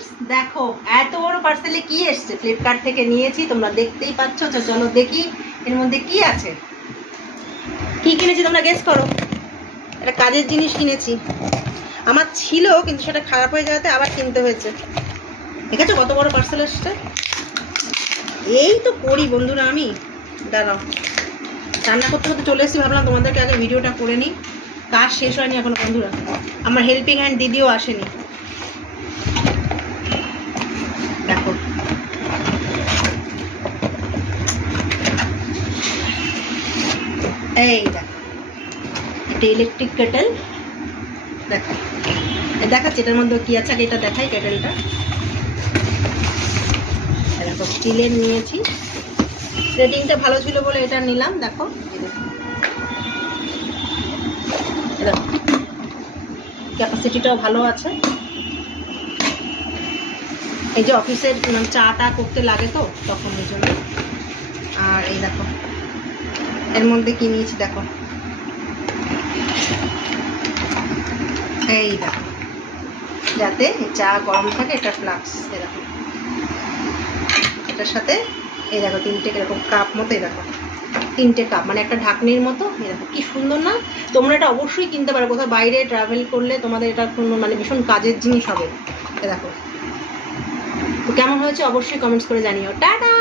Viewers দেখো এত বড় পার্সেলে কি এসছে, ফ্লিপকার্ট থেকে নিয়েছি, তোমরা দেখতেই পাচ্ছ। চলো দেখি এর মধ্যে কি আছে। কি কিনেছি তোমরা গেস করো। একটা কাজের জিনিস কিনেছি, আমার ছিল কিন্তু সেটা খারাপ হয়ে যাওয়াতে আবার কিনতে হয়েছে। দেখেছো কত বড় পার্সেল এসছে। এই তো করি বন্ধুরা, আমি দাঁড়াও রান্না করতে করতে চলে এসেছি, ভাবলাম তোমাদেরকে আগে ভিডিওটা করে নিই। কাজ শেষ হয়নি এখনো বন্ধুরা, আমার হেল্পিং হ্যান্ড দিদিও আসেনি। দেখো এই দেখো, এটা ইলেকট্রিক কেটেল। দেখো দেখাচ্ছি এটার মধ্যে কি আছে, আগে এটা দেখাই কেটেলটা। দেখো স্টিলের নিয়েছি, রেটিংটা ভালো ছিল বলে এটা নিলাম। দেখো ক্যাপাসিটিটাও ভালো আছে। এই যে অফিসের চাটা করতে লাগে তো তখন এই জন্য। আর এই দেখো এর মধ্যে কি নিয়েছি, দেখো এই দেখো, যাতে চা গরম থাকে এটা ফ্লাক্স। এই দেখো এটার সাথে এই দেখো তিনটে এরকম কাপ মতো, এই দেখো তিনটে কাপ, মানে একটা ঢাকনির মতো। এই দেখো কি সুন্দর না। তোমরা এটা অবশ্যই কিনতে পারো, কোথাও বাইরে ট্রাভেল করলে তোমাদের এটা মানে ভীষণ কাজের জিনিস হবে। এই দেখো তো কেমন হয়েছে অবশ্যই কমেন্টস করে জানিও। টাটা।